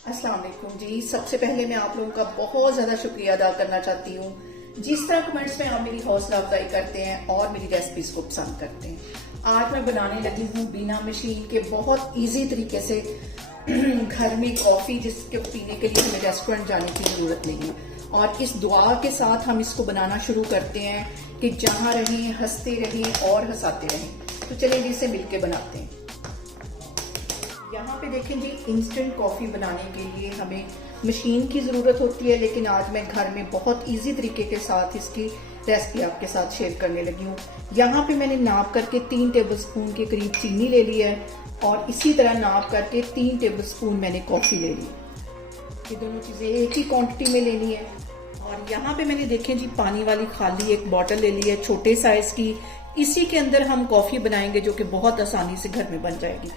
अस्सलाम वालेकुम जी। सबसे पहले मैं आप लोगों का बहुत ज़्यादा शुक्रिया अदा करना चाहती हूँ जिस तरह कमेंट्स में आप मेरी हौसला अफजाई करते हैं और मेरी रेसिपीज को पसंद करते हैं। आज मैं बनाने लगी हूँ बिना मशीन के बहुत इजी तरीके से घर में कॉफ़ी जिसके पीने के लिए हमें रेस्टोरेंट जाने की ज़रूरत नहीं है। और इस दुआ के साथ हम इसको बनाना शुरू करते हैं कि जहाँ रहें हंसते रहें और हंसाते रहें। तो चलिए इसे मिलके बनाते हैं। यहाँ पे देखें जी, इंस्टेंट कॉफ़ी बनाने के लिए हमें मशीन की ज़रूरत होती है, लेकिन आज मैं घर में बहुत इजी तरीके के साथ इसकी रेसिपी आपके साथ शेयर करने लगी हूँ। यहाँ पे मैंने नाप करके 3 टेबलस्पून के करीब चीनी ले ली है और इसी तरह नाप करके 3 टेबलस्पून मैंने कॉफ़ी ले ली। ये दोनों चीज़ें एक ही क्वांटिटी में लेनी है। और यहाँ पे मैंने देखें जी, पानी वाली खाली एक बॉटल ले ली है छोटे साइज़ की। इसी के अंदर हम कॉफ़ी बनाएंगे जो कि बहुत आसानी से घर में बन जाएगी।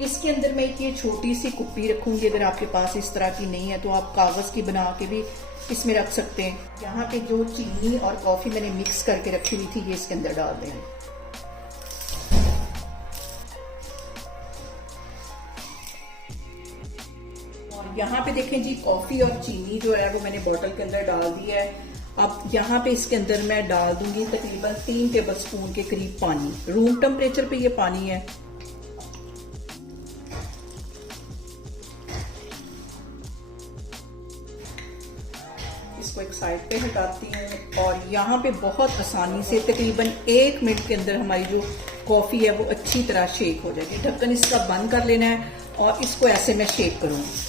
इसके अंदर मैं एक ये छोटी सी कुप्पी रखूंगी। अगर आपके पास इस तरह की नहीं है तो आप कागज की बना के भी इसमें रख सकते हैं। यहाँ पे जो चीनी और कॉफी मैंने मिक्स करके रखी हुई थी ये इसके अंदर डाल देंगे। और यहाँ पे देखें जी, कॉफी और चीनी जो है वो मैंने बोतल के अंदर डाल दी है। अब यहाँ पे इसके अंदर मैं डाल दूंगी तकरीबन 3 टेबलस्पून के करीब पानी। रूम टेम्परेचर पे ये पानी है। इसको एक साइड पे हटाती हूँ और यहाँ पे बहुत आसानी से तकरीबन 1 मिनट के अंदर हमारी जो कॉफ़ी है वो अच्छी तरह शेक हो जाएगी। ढक्कन इसका बंद कर लेना है और इसको ऐसे मैं शेक करूँगी।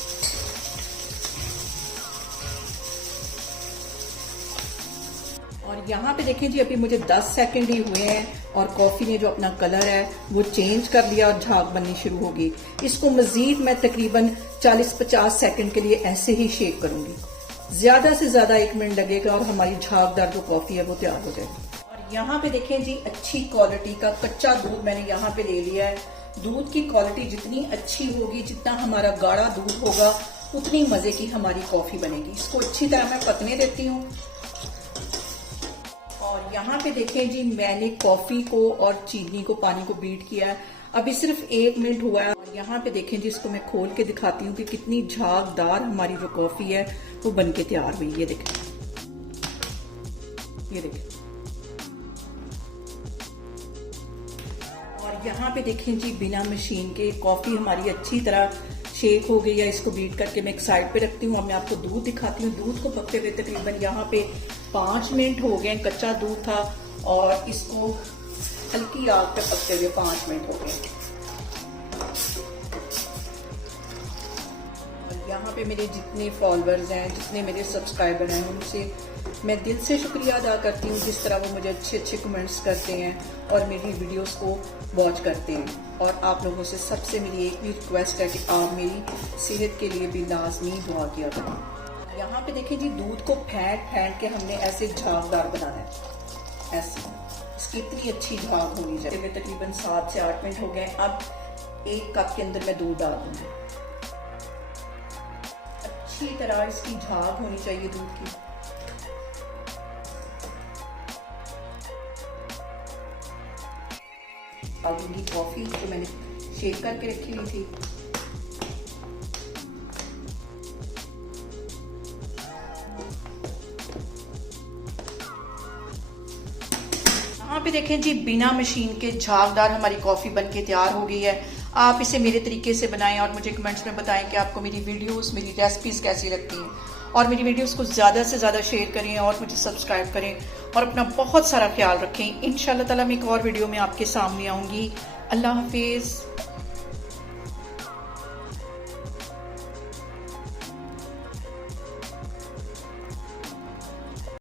और यहाँ पे देखें जी, अभी मुझे 10 सेकंड ही हुए हैं और कॉफ़ी ने जो अपना कलर है वो चेंज कर लिया और झाग बननी शुरू होगी। इसको मजीद मैं तकरीबन 40-50 सेकंड के लिए ऐसे ही शेक करूँगी। ज्यादा से ज्यादा 1 मिनट लगेगा और हमारी झागदार जो कॉफी है वो तैयार हो जाएगी। और यहाँ पे देखें जी, अच्छी क्वालिटी का कच्चा दूध मैंने यहाँ पे ले लिया है। दूध की क्वालिटी जितनी अच्छी होगी, जितना हमारा गाढ़ा दूध होगा, उतनी मजे की हमारी कॉफी बनेगी। इसको अच्छी तरह मैं पकने देती हूँ। और यहाँ पे देखें जी, मैंने कॉफी को और चीनी को, पानी को बीट किया है। अभी सिर्फ 1 मिनट हुआ है। और यहाँ पे देखें जी, इसको मैं खोल के दिखाती हूँ कि कितनी झागदार हमारी जो कॉफी है वो बन के तैयार हुई। ये देखें, ये देखें। और यहाँ पे देखें जी, बिना मशीन के कॉफी हमारी अच्छी तरह शेक हो गई है। इसको बीट करके मैं एक साइड पे रखती हूँ। अब मैं आपको दूध दिखाती हूँ। दूध को पकते हुए तकरीबन यहाँ पे 5 मिनट हो गए। कच्चा दूध था और इसको हल्की आग पे पकते हुए 5 मिनट हो गए। और यहाँ पे मेरे जितने फॉलोअर्स हैं, जितने मेरे सब्सक्राइबर हैं, उनसे मैं दिल से शुक्रिया अदा करती हूँ जिस तरह वो मुझे अच्छे अच्छे कमेंट्स करते हैं और मेरी वीडियोस को वॉच करते हैं। और आप लोगों से सबसे मेरी एक भी रिक्वेस्ट है कि आप मेरी सेहत के लिए भी लाजमी दुआ किया करें। यहाँ पे देखिए जी, दूध को फेंट के हमने ऐसे झागदार बनाना है। ऐसे इसकी इतनी अच्छी झाग होनी चाहिए। तकरीबन 7 से 8 मिनट हो गए। अब 1 कप के अंदर मैं दूध डाल दूंगी। अच्छी तरह इसकी झाग होनी चाहिए दूध की। डाल दूंगी कॉफी जो मैंने शेक करके रखी हुई थी। यहाँ पे देखें जी, बिना मशीन के झागदार हमारी कॉफी बनके तैयार हो गई है। आप इसे मेरे तरीके से बनाएं और मुझे कमेंट्स में बताएं कि आपको मेरी वीडियोस, मेरी रेसिपीज कैसी लगती हैं। और मेरी वीडियोस को ज़्यादा से ज़्यादा शेयर करें और मुझे सब्सक्राइब करें और अपना बहुत सारा ख्याल रखें। इंशाल्लाह ताला मैं एक और वीडियो में आपके सामने आऊँगी। अल्लाह हाफिज़।